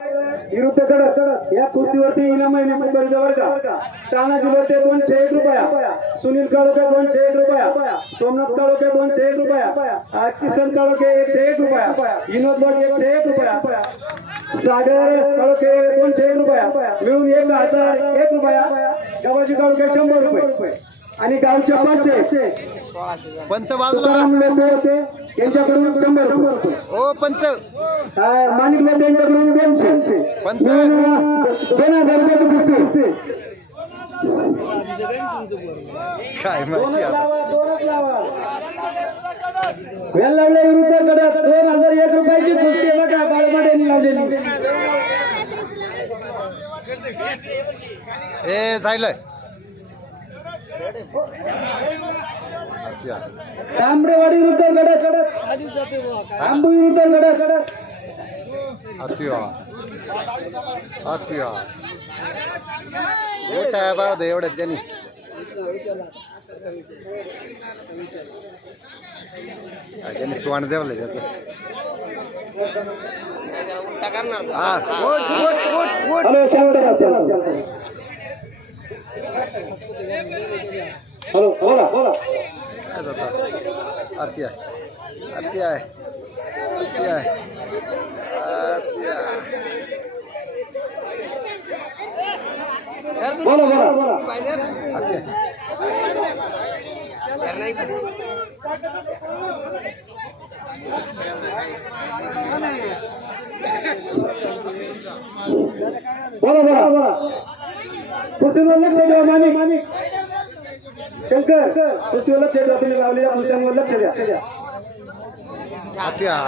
विरुद्ध कडक या कुस्तीवरती इनाम आहे बरं का. तानाजी लोटे 201 रुपया, सुनील काळोखे 201 रुपया, सोमनाथ काळोखे 201 रुपया, किसन काळोखे 101 रुपया, विनोद लोट 101 रुपया, सागर काळोखे 201 रुपया, मिळून 1001 रुपया, गवाजी काळोखे 100 रुपये आणि गावच्या 500 पंच बाजूला यांच्याकडून 100 रुपये. ओ पंच माणिक लोटे यांच्याकडून 200 पंच 2000 रुपये कुस्ती. काय माहिती दोनच लावा वेल्लावडे विरुद्ध कडक 2001 रुपयाची कुस्ती बघा बाळमाडेंनी लावलेली. ए जायलंय तांबरेवाडी विरुद्ध कडक, आंबू विरुद्ध कडक. मोठा आहे बा एवढ्यात त्यांनी त्यांनी तोंड देवलंय त्याचं. हॅलो हॅलो बोला बोला. अति आहे अति आहे अति आहे बोला बोला बोला. अति आहे. बोला बोला बोला. कुस्तीवर लक्ष द्या माणिक शंकर, कुस्तीवर लक्ष द्या. तुम्ही लावलेल्या कुस्त्यांवर लक्ष द्या. अति आहे.